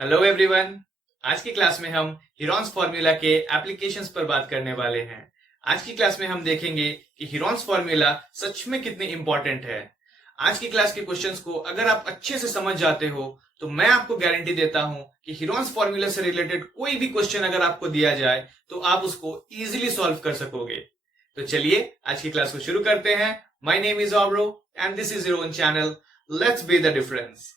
Hello everyone. आज की class में हम हीरॉन्स फॉर्मूला के एप्लीकेशंस पर बात करने वाले हैं। आज की क्लास में हम देखेंगे कि हीरॉन्स फॉर्मूला सच में कितने इंपॉर्टेंट है। आज की क्लास के क्वेश्चंस को अगर आप अच्छे से समझ जाते हो तो मैं आपको गारंटी देता हूं कि हीरॉन्स फॉर्मूला से रिलेटेड कोई भी क्वेश्चन अगर आपको दिया जाए तो आप उसको इजीली सॉल्व कर सकोगे। तो चलिए आज की क्लास को शुरू करते हैं। My name is Abhro and this is your own channel. Let's be the difference.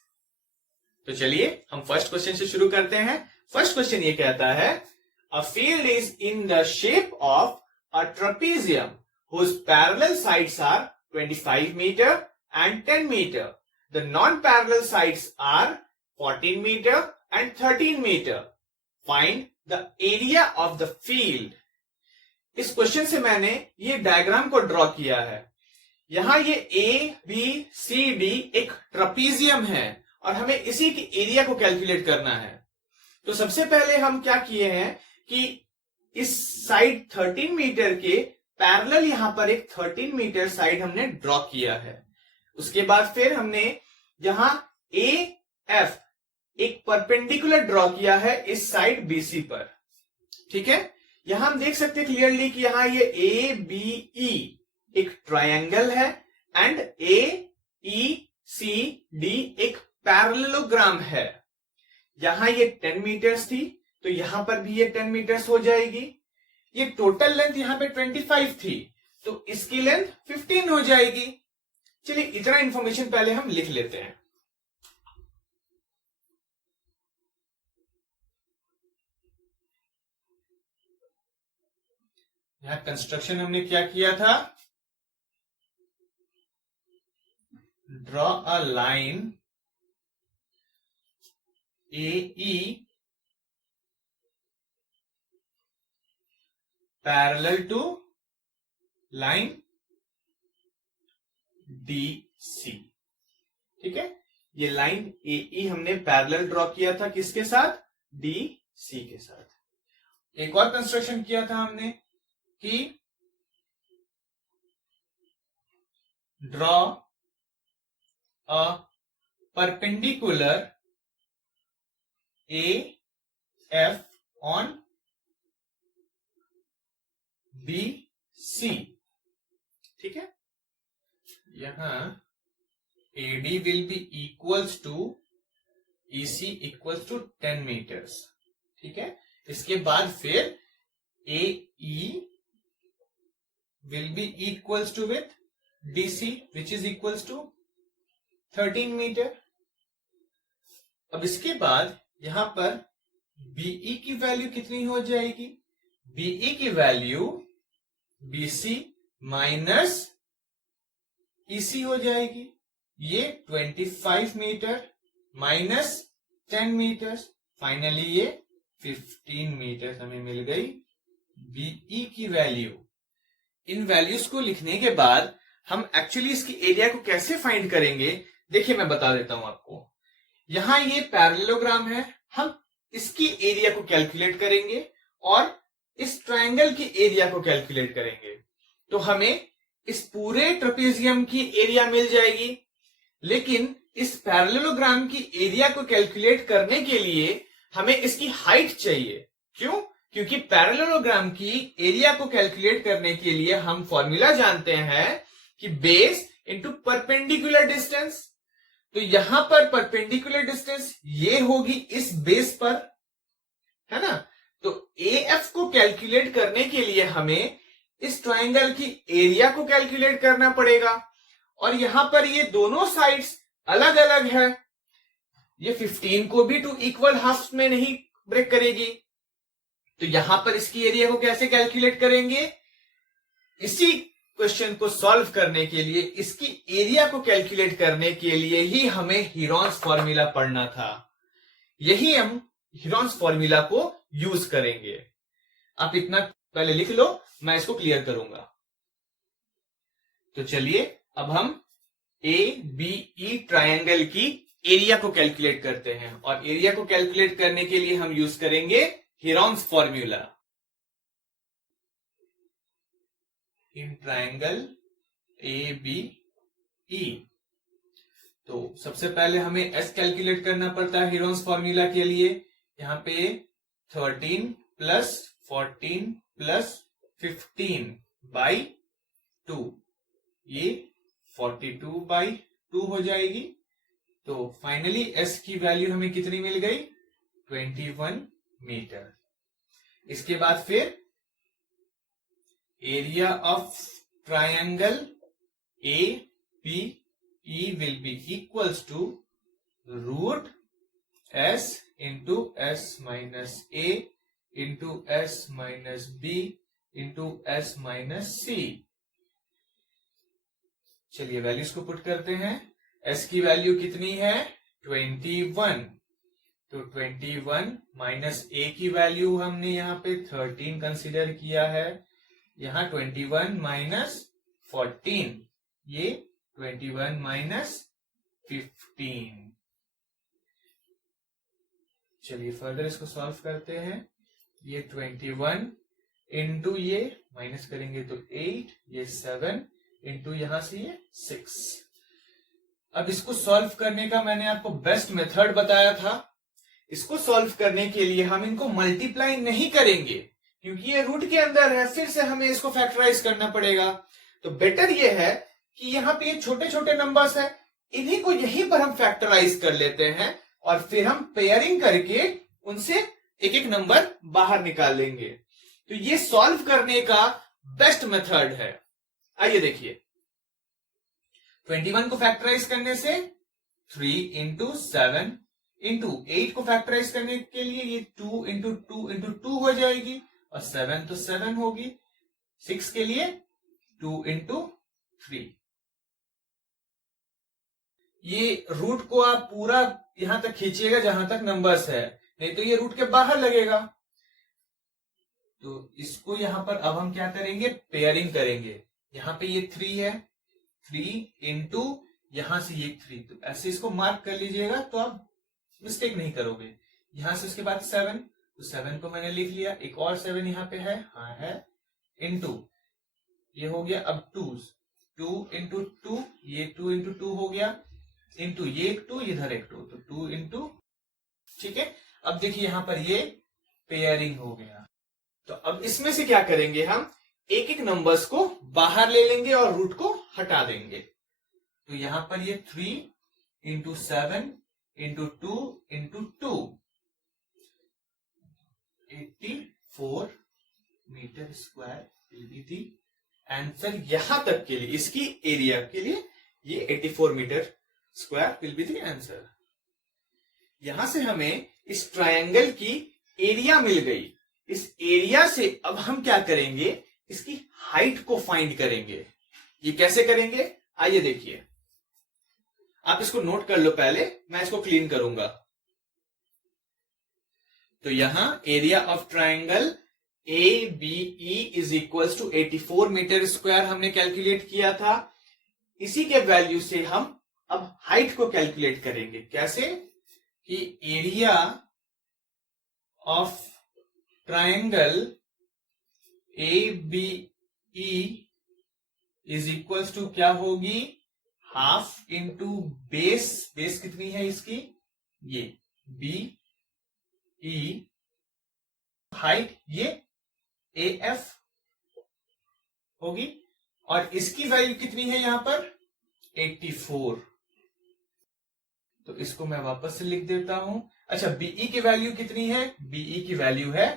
तो चलिए हम फर्स्ट क्वेश्चन से शुरू करते हैं। फर्स्ट क्वेश्चन ये कहता है, a field is in the shape of a trapezium whose parallel sides are 25 meter and 10 meter. The non-parallel sides are 14 meter and 13 meter. Find the area of the field. इस question से मैंने ये diagram को draw किया है। यहां ये ABCD एक ट्रेपेजियम है और हमें इसी की एरिया को कैलकुलेट करना है। तो सबसे पहले हम क्या किए हैं कि इस साइड 13 मीटर के पैरेलल यहां पर एक 13 मीटर साइड हमने ड्रॉ किया है। उसके बाद फिर हमने यहां AF एक परपेंडिकुलर ड्रॉ किया है इस साइड BC पर। ठीक है, यहां हम देख सकते हैं क्लियरली कि यहां ये ABE एक ट्रायंगल है एंड AECD एक पैरेललोग्राम है। यहां ये 10 मीटर्स थी तो यहां पर भी ये 10 मीटर्स हो जाएगी। ये टोटल लेंथ यहां पे 25 थी तो इसकी लेंथ 15 हो जाएगी। चलिए इतना इंफॉर्मेशन पहले हम लिख लेते हैं। यहां कंस्ट्रक्शन हमने क्या किया था, draw a line AE parallel to line DC। ठीक है, ये लाइन AE हमने पैरेलल ड्रॉ किया था किसके साथ, DC के साथ। एक और कंस्ट्रक्शन किया था हमने कि draw a perpendicular AF on BC। ठीक है, यहां AD will be equals to EC equals to 10 metres. ठीक है, इसके बाद फिर AE will be equals to with DC which is equals to 13 metre. अब इसके बाद यहां पर BE की वैल्यू कितनी हो जाएगी, BE की वैल्यू BC माइनस EC हो जाएगी। ये 25 मीटर माइनस 10 मीटर, फाइनली ये 15 मीटर हमें मिल गई BE की वैल्यू। इन वैल्यूज को लिखने के बाद हम एक्चुअली इसकी एरिया को कैसे फाइंड करेंगे, देखिए मैं बता देता हूं आपको। यहां ये पैरेललोग्राम है, हम इसकी एरिया को कैलकुलेट करेंगे और इस ट्रायंगल की एरिया को कैलकुलेट करेंगे तो हमें इस पूरे ट्रेपेजियम की एरिया मिल जाएगी। लेकिन इस पैरेललोग्राम की एरिया को कैलकुलेट करने के लिए हमें इसकी हाइट चाहिए। क्यों? क्योंकि पैरेललोग्राम की एरिया को कैलकुलेट करने के लिए हम फॉर्मूला जानते हैं कि बेस इंटू परपेंडिकुलर डिस्टेंस। तो यहां पर परपेंडिकुलर डिस्टेंस ये होगी इस बेस पर, है ना। तो AF को कैलकुलेट करने के लिए हमें इस ट्रायंगल की एरिया को कैलकुलेट करना पड़ेगा और यहां पर ये दोनों साइड्स अलग अलग है। ये 15 को भी 2 इक्वल हाफ्स में नहीं ब्रेक करेगी तो यहां पर इसकी एरिया को कैसे कैलकुलेट करेंगे, इसी क्वेश्चन को सॉल्व करने के लिए इसकी एरिया को कैलकुलेट करने के लिए ही हमें हीरॉन्स फॉर्मूला पढ़ना था। यही हम हीरॉन्स फॉर्मूला को यूज करेंगे। आप इतना पहले लिख लो, मैं इसको क्लियर करूंगा। तो चलिए अब हम ABE ट्रायंगल की एरिया को कैलकुलेट करते हैं और एरिया को कैलकुलेट करने के लिए हम यूज करेंगे हीरॉन्स फॉर्मूला। इन ट्रायंगल ABE तो सबसे पहले हमें एस कैलकुलेट करना पड़ता है हीरोन्स फॉर्मूला के लिए। यहाँ पे 13 प्लस 14 प्लस 15 बाई 2, ये 42/2 हो जाएगी। तो फाइनली एस की वैल्यू हमें कितनी मिल गई? 21 मीटर। इसके बाद फिर area of triangle ABE will be equals to root S into S minus A into S minus B into S minus C। चलिए वैल्यूज को पुट करते हैं। S की वैल्यू कितनी है? 21। तो 21 माइनस A की वैल्यू हमने यहाँ पे 13 कंसिडर किया है। यहाँ 21 माइनस 14, ये 21 माइनस 15। चलिए फर्दर इसको सॉल्व करते हैं। ये 21 इंटू ये माइनस करेंगे तो 8, ये 7 इंटू यहां से ये 6। अब इसको सॉल्व करने का मैंने आपको बेस्ट मेथड बताया था। इसको सॉल्व करने के लिए हम इनको मल्टीप्लाई नहीं करेंगे क्योंकि ये रूट के अंदर है, फिर से हमें इसको फैक्टराइज करना पड़ेगा। तो बेटर ये है कि यहाँ पे ये छोटे छोटे नंबर्स है, इन्हीं को यहीं पर हम फैक्टराइज कर लेते हैं और फिर हम पेयरिंग करके उनसे एक एक नंबर बाहर निकाल लेंगे। तो ये सॉल्व करने का बेस्ट मेथड है। आइए देखिए, 21 को फैक्टराइज करने से 3 इंटू 7 इंटू 8 को फैक्टराइज करने के लिए ये 2 इंटू 2 इंटू 2 हो जाएगी और 7 तो 7 होगी। 6 के लिए 2 इंटू 3। ये रूट को आप पूरा यहां तक खींचिएगा जहां तक नंबर्स है, नहीं तो ये रूट के बाहर लगेगा। तो इसको यहां पर अब हम क्या करेंगे? पेयरिंग करेंगे। यहां पे ये 3 है, 3 इंटू यहां से ये 3, तो ऐसे इसको मार्क कर लीजिएगा तो आप मिस्टेक नहीं करोगे। यहां से उसके बाद 7, तो 7 को मैंने लिख लिया। एक और 7 यहां पे है, हाँ है, इंटू ये हो गया। अब 2 इंटू 2, ये 2 इंटू 2 हो गया, इंटू ये एक 2, इधर एक 2, तो 2 इंटू, ठीक है। अब देखिए यहां पर ये पेयरिंग हो गया। तो अब इसमें से क्या करेंगे? हम एक एक नंबर्स को बाहर ले लेंगे और रूट को हटा देंगे। तो यहां पर ये 3 into 7 into 2 into 2, 84 metre square will be the answer. यहां तक के लिए इसकी एरिया के लिए ये 84 metre square will be the answer. यहां से हमें इस ट्रायंगल की एरिया मिल गई। इस एरिया से अब हम क्या करेंगे? इसकी हाइट को फाइंड करेंगे। ये कैसे करेंगे? आइए देखिए, आप इसको नोट कर लो पहले, मैं इसको क्लीन करूंगा। तो यहां area of triangle ABE is equal to 84 metre square हमने कैलकुलेट किया था। इसी के वैल्यू से हम अब हाइट को कैलकुलेट करेंगे। कैसे? कि area of triangle ABE is equal to क्या होगी? हाफ इंटू बेस कितनी है इसकी? ये BE, हाइट ये AF होगी और इसकी वैल्यू कितनी है यहां पर? 84। तो इसको मैं वापस से लिख देता हूं। अच्छा, BE की वैल्यू कितनी है? BE की वैल्यू है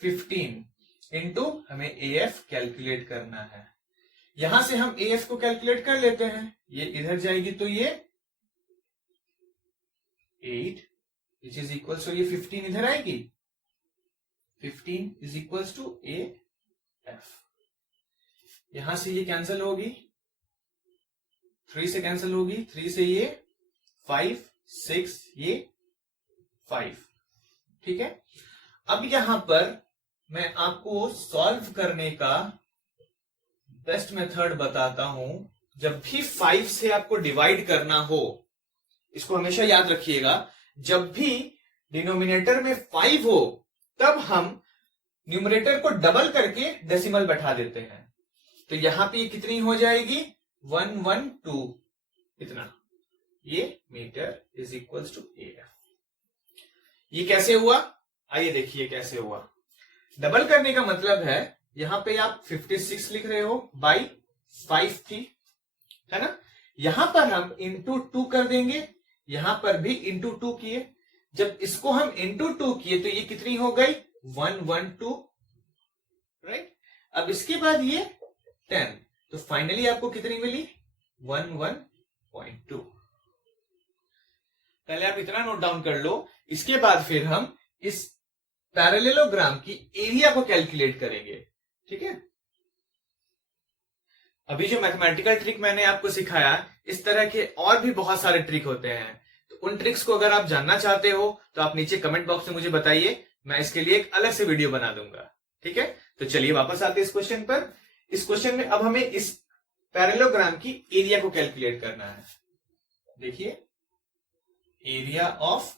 15 इंटू हमें AF कैलकुलेट करना है। यहां से हम AF को कैलकुलेट कर लेते हैं। ये इधर जाएगी तो ये 8 विच इज इक्वल टू ये 15 इधर आएगी, 15 इज इक्वल टू AF। यहां से ये कैंसिल होगी, 3 से कैंसिल होगी, 3 से ये 5, 6 ये 5। ठीक है। अब यहां पर मैं आपको सॉल्व करने का बेस्ट मेथड बताता हूं। जब भी 5 से आपको डिवाइड करना हो, इसको हमेशा याद रखिएगा, जब भी डिनोमिनेटर में 5 हो तब हम न्यूमरेटर को डबल करके डेसिमल बैठा देते हैं। तो यहां पे कितनी हो जाएगी? 112 इतना। ये metre is equals to F. ये कैसे हुआ, आइए देखिए कैसे हुआ। डबल करने का मतलब है यहां पे आप 56 लिख रहे हो बाई 5 थी, है ना। यहां पर हम इंटू 2 कर देंगे, यहां पर भी इंटू 2 किए। जब इसको हम इंटू 2 किए तो ये कितनी हो गई 112, राइट। अब इसके बाद ये 10, तो फाइनली आपको कितनी मिली 11.2। पहले आप इतना नोट डाउन कर लो, इसके बाद फिर हम इस पैरेललोग्राम की एरिया को कैलकुलेट करेंगे, ठीक है। अभी जो मैथमेटिकल ट्रिक मैंने आपको सिखाया, इस तरह के और भी बहुत सारे ट्रिक होते हैं। तो उन ट्रिक्स को अगर आप जानना चाहते हो तो आप नीचे कमेंट बॉक्स में मुझे बताइए, मैं इसके लिए एक अलग से वीडियो बना दूंगा, ठीक है। तो चलिए वापस आते हैं इस क्वेश्चन पर। इस क्वेश्चन में अब हमें इस पैरेललोग्राम की एरिया को कैलकुलेट करना है। देखिए, area of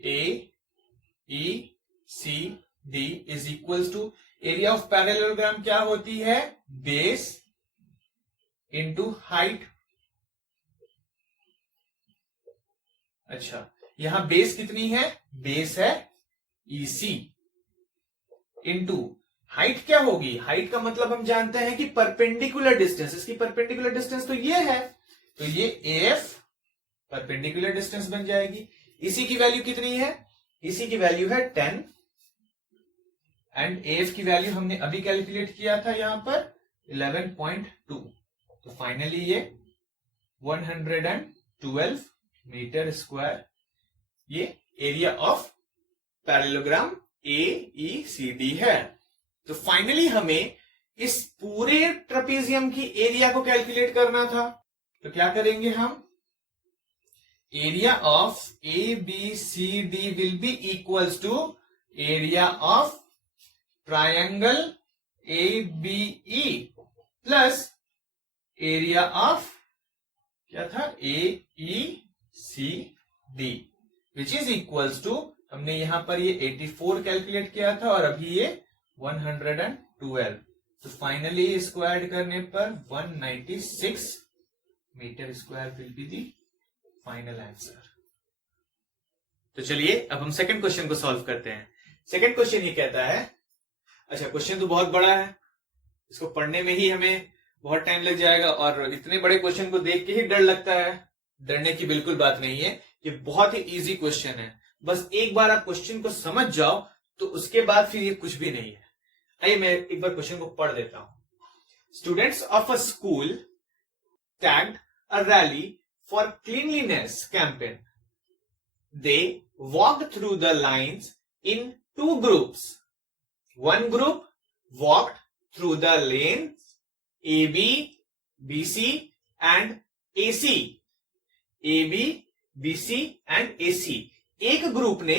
A E C D is equals to, area of parallelogram क्या होती है, बेस इंटू हाइट। अच्छा, यहां बेस कितनी है, बेस है EC इंटू हाइट क्या होगी, हाइट का मतलब हम जानते हैं कि परपेंडिकुलर डिस्टेंस, इसकी परपेंडिकुलर डिस्टेंस तो ये है, तो ये AF परपेंडिकुलर डिस्टेंस बन जाएगी। EC की वैल्यू कितनी है, EC की वैल्यू है 10 एंड AF की वैल्यू हमने अभी कैलकुलेट किया था यहां पर 11.2, तो फाइनली ये 112 मीटर स्क्वायर ये एरिया ऑफ पैरेललोग्राम AECD है। तो फाइनली हमें इस पूरे ट्रेपेजियम की एरिया को कैलकुलेट करना था, तो क्या करेंगे हम, area of ABCD will be equals to area of triangle ABE plus area of क्या था AECD which is equals to, हमने यहां पर ये 84 कैलकुलेट किया था और अभी ये 112, तो फाइनली स्क्वायर करने पर 196 metre square will be the final answer. तो चलिए अब हम सेकंड क्वेश्चन को सॉल्व करते हैं। सेकंड क्वेश्चन ये कहता है, अच्छा क्वेश्चन तो बहुत बड़ा है, इसको पढ़ने में ही हमें बहुत टाइम लग जाएगा और इतने बड़े क्वेश्चन को देख के ही डर लगता है। डरने की बिल्कुल बात नहीं है, ये बहुत ही इजी क्वेश्चन है, बस एक बार आप क्वेश्चन को समझ जाओ तो उसके बाद फिर ये कुछ भी नहीं है। आइए मैं एक बार क्वेश्चन को पढ़ देता हूं। Students of a school tagged a rally for cleanliness campaign, they walked through the lines in 2 groups. One group walked through the lanes AB, BC and AC. AB, BC and AC. एक group ने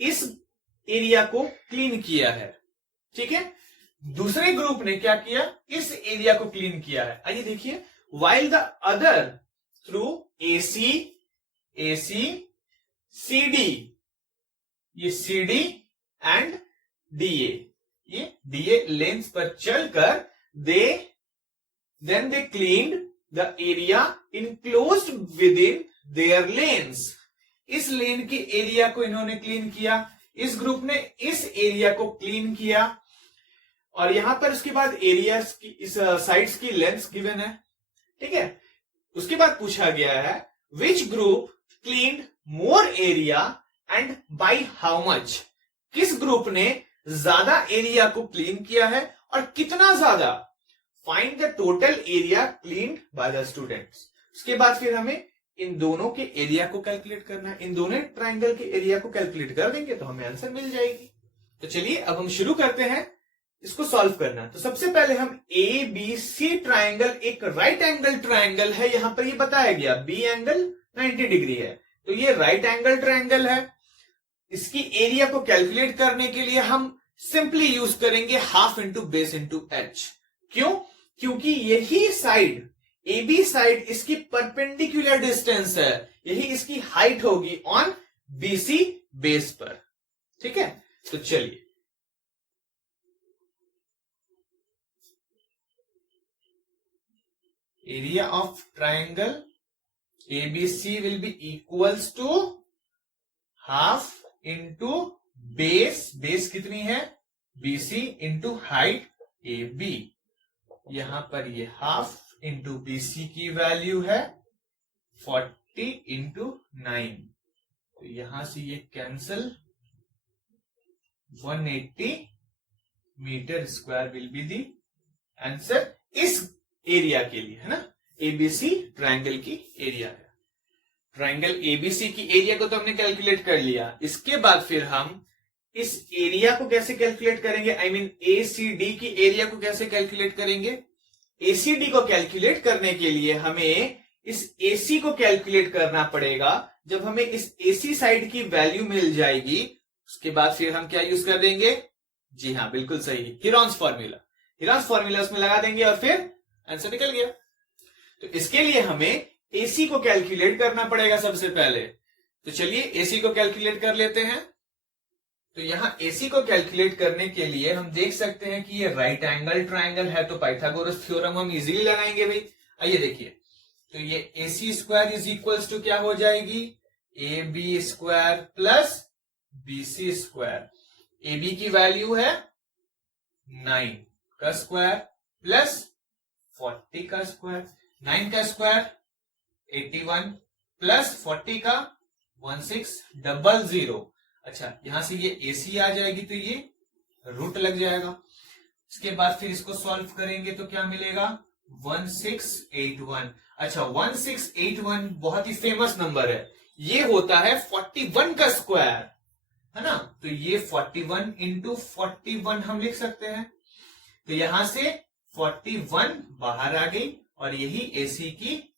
इस area को clean किया है, ठीक है। दूसरे group ने क्या किया, इस एरिया को क्लीन किया है। आइए देखिए, while the other through AC, AC, CD, ये CD एंड DA, ये DA लेंस पर चलकर then they cleaned the area enclosed within their lanes. इस लेन के एरिया को इन्होंने क्लीन किया, इस ग्रुप ने इस एरिया को क्लीन किया और यहां पर उसके बाद एरियाज की इस साइड्स की लेंथ गिवन है, ठीक है। उसके बाद पूछा गया है which group cleaned more area and by how much, किस ग्रुप ने ज्यादा एरिया को क्लीन किया है और कितना ज्यादा। Find the total area cleaned by the students. उसके बाद फिर हमें इन दोनों के एरिया को कैलकुलेट करना है, इन दोनों ट्राइंगल के एरिया को कैलकुलेट कर देंगे तो हमें आंसर मिल जाएगी। तो चलिए अब हम शुरू करते हैं इसको सॉल्व करना। तो सबसे पहले हम ABC ट्राइंगल, एक राइट एंगल ट्राइंगल है, यहां पर ये बताया गया B एंगल 90 डिग्री है, तो ये राइट एंगल ट्राइंगल है। इसकी एरिया को कैलकुलेट करने के लिए हम सिंपली यूज करेंगे half into base into H. क्यों, क्योंकि यही साइड AB साइड इसकी परपेंडिकुलर डिस्टेंस है, यही इसकी हाइट होगी ऑन BC बेस पर, ठीक है। तो चलिए area of triangle ABC will be equals to half into base कितनी है BC इंटू हाइट AB। यहां पर ये हाफ इंटू BC की वैल्यू है 40 इंटू 9, तो यहां से ये cancel, 180 metre square will be the answer इस एरिया के लिए, है ना। ABC ट्रायंगल की एरिया है। ट्रायंगल ABC की एरिया को तो हमने कैलकुलेट कर लिया। इसके बाद फिर हम इस एरिया को कैसे कैलकुलेट करेंगे, आई मीन ACD की एरिया को कैसे कैलकुलेट करेंगे। ACD को कैलकुलेट करने के लिए हमें इस AC को कैलकुलेट करना पड़ेगा। जब हमें इस AC साइड की वैल्यू मिल जाएगी, उसके बाद फिर हम क्या यूज कर देंगे, जी हाँ बिल्कुल सही, हीरॉन्स फॉर्मूला उसमें लगा देंगे और फिर आंसर निकल गया। तो इसके लिए हमें AC को कैलकुलेट करना पड़ेगा सबसे पहले। तो चलिए AC को कैलकुलेट कर लेते हैं। तो यहां AC को कैलकुलेट करने के लिए हम देख सकते हैं कि ये राइट एंगल ट्रायंगल है, तो पाइथागोरस थ्योरम हम इजीली लगाएंगे भाई। आइए देखिए, तो ये AC square is equals to क्या हो जाएगी, AB square plus BC square. AB की वैल्यू है 9 का स्क्वायर प्लस 40 का स्क्वायर, 9 का स्क्वायर 81 प्लस 40 का 1600। अच्छा, यहां से ये AC आ जाएगी तो ये रूट लग जाएगा। इसके बाद फिर इसको सॉल्व करेंगे तो क्या मिलेगा, 1681। अच्छा, 1681 बहुत ही फेमस नंबर है, ये होता है 41 का स्क्वायर, है ना। तो ये 41 इंटू 41 हम लिख सकते हैं। तो यहां से 41 बाहर आ गई और यही AC की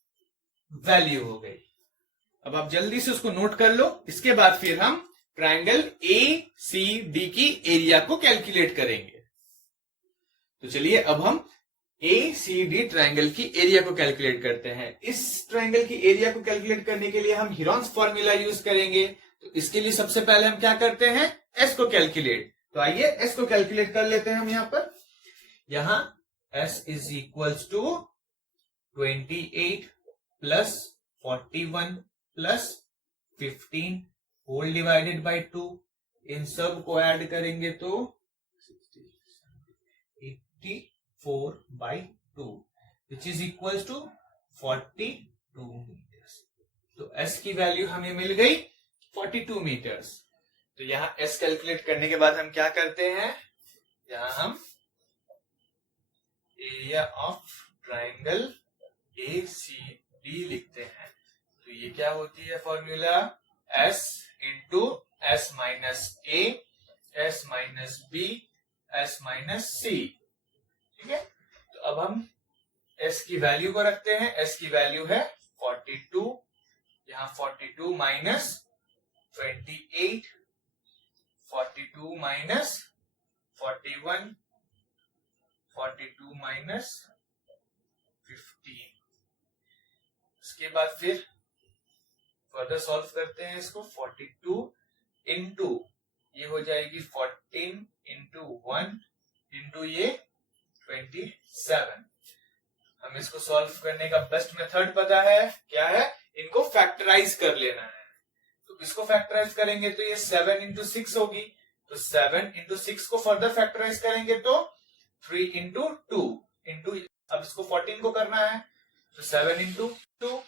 वैल्यू हो गई। अब आप जल्दी से उसको नोट कर लो। इसके बाद फिर हम ट्रायंगल ACD की एरिया को कैलकुलेट करेंगे। तो चलिए अब हम ACD ट्रायंगल की एरिया को कैलकुलेट करते हैं। इस ट्रायंगल की एरिया को कैलकुलेट करने के लिए हम हीरॉन्स फॉर्मूला यूज करेंगे। तो इसके लिए सबसे पहले हम क्या करते हैं, S को कैलकुलेट। तो आइए S को कैलकुलेट कर लेते हैं हम यहां पर। यहां S is equals to 28 plus 41 plus 15 whole divided by 2। इन सब को ऐड करेंगे तो 84/2 which is equals to 42 metres. तो S की वैल्यू हमें मिल गई 42 मीटर्स। तो यहां S कैलकुलेट करने के बाद हम क्या करते हैं, यहां हम एरिया ऑफ ट्रायंगल ACD लिखते हैं। तो ये क्या होती है formula, S into S minus A, S minus B, S minus C। ठीक है, तो अब हम S की वैल्यू को रखते हैं। S की वैल्यू है 42, यहां 42 माइनस 28, 42 माइनस 41, 42 माइनस 15। इसके बाद फिर फर्दर सॉल्व करते हैं इसको। 42 इंटू ये हो जाएगी 14 इंटू 1 इंटू ये 27। हम इसको सॉल्व करने का बेस्ट मेथड पता है, क्या है, इनको फैक्टराइज कर लेना है। तो इसको फैक्टराइज करेंगे तो ये 7 इंटू 6 होगी। तो 7 इंटू 6 को फर्दर फैक्टराइज करेंगे तो 3 इंटू 2 इंटू, अब इसको 14 को करना है तो 7 इंटू 2।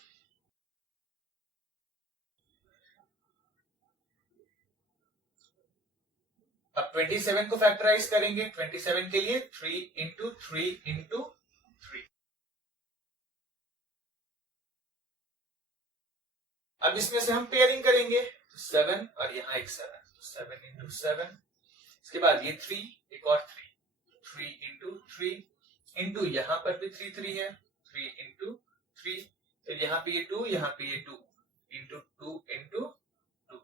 अब 27 को फैक्टराइज करेंगे, 27 के लिए 3 इंटू 3 इंटू 3। अब इसमें से हम पेयरिंग करेंगे तो 7 और यहां एक 7, तो 7 इंटू 7। इसके बाद ये 3, एक और 3 इंटू 3 इंटू यहां पर भी 3 है, 3 इंटू 3। फिर यहां पे ये 2, यहां पे ये 2 इंटू 2 इंटू 2।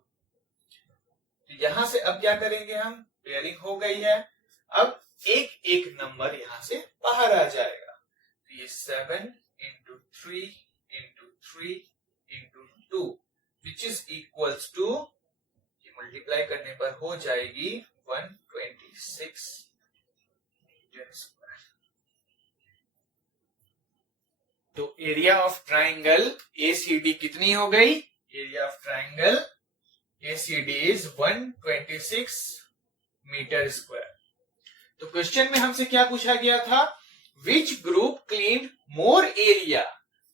यहां से अब क्या करेंगे हम, पेयरिंग हो गई है। अब एक एक नंबर यहां से बाहर आ जाएगा। तो ये 7 into 3 into 3 into 2 which is equals to, ये मल्टीप्लाई करने पर हो जाएगी 126 मीटर स्क्वायर। तो एरिया ऑफ ट्राइंगल ACD कितनी हो गई? Area of triangle ACD is 126 metre square. तो क्वेश्चन में हमसे क्या पूछा गया था? Which group clean more area?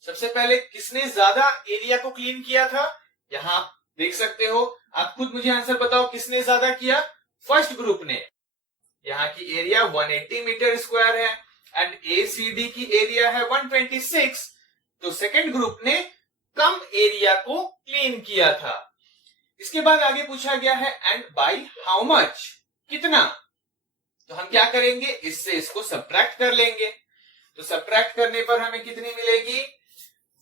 सबसे पहले किसने ज्यादा एरिया को क्लीन किया था? यहां देख सकते हो, आप खुद मुझे आंसर बताओ किसने ज्यादा किया? फर्स्ट ग्रुप ने। यहाँ की एरिया 180 मीटर स्क्वायर है एंड ACD की एरिया है 126, तो सेकेंड ग्रुप ने कम एरिया को क्लीन किया था। इसके बाद आगे पूछा गया है एंड बाय हाउ मच? कितना? तो हम क्या करेंगे, इससे इसको सब्ट्रैक्ट कर लेंगे। तो सब्ट्रैक्ट करने पर हमें कितनी मिलेगी?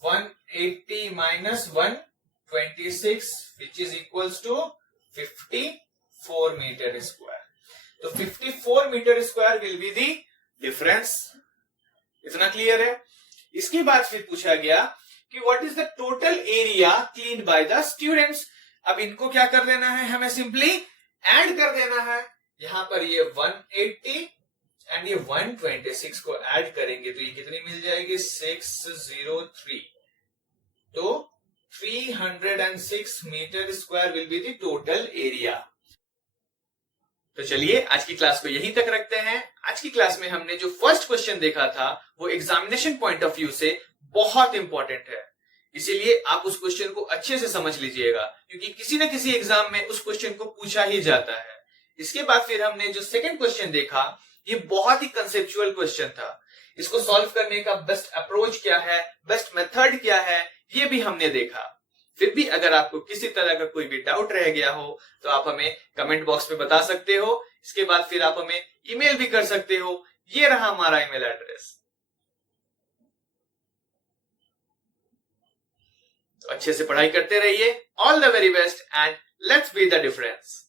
180 minus 126 which is equals to 54 metre square. तो 54 metre square will be the difference. इतना क्लियर है? इसके बाद फिर पूछा गया कि what is the total area cleaned by the students. अब इनको क्या कर देना है, हमें सिंपली ऐड कर देना है। यहां पर ये 180 एंड ये 126 को ऐड करेंगे तो ये कितनी मिल जाएगी? 603। तो 306 metre square will be the total area. तो चलिए आज की क्लास को यहीं तक रखते हैं। आज की क्लास में हमने जो फर्स्ट क्वेश्चन देखा था वो एग्जामिनेशन पॉइंट ऑफ व्यू से बहुत इंपॉर्टेंट है, इसीलिए आप उस क्वेश्चन को अच्छे से समझ लीजिएगा, क्योंकि किसी न किसी एग्जाम में उस क्वेश्चन को पूछा ही जाता है। इसके बाद फिर हमने जो सेकंड क्वेश्चन देखा, ये बहुत ही कंसेप्चुअल क्वेश्चन था। इसको सॉल्व करने का बेस्ट अप्रोच क्या है, बेस्ट मेथड क्या है, ये भी हमने देखा। फिर भी अगर आपको किसी तरह का कोई भी डाउट रह गया हो तो आप हमें कमेंट बॉक्स में बता सकते हो। इसके बाद फिर आप हमें ईमेल भी कर सकते हो। ये रहा हमारा ईमेल एड्रेस। तो अच्छे से पढ़ाई करते रहिए। All the very best and let's be the difference.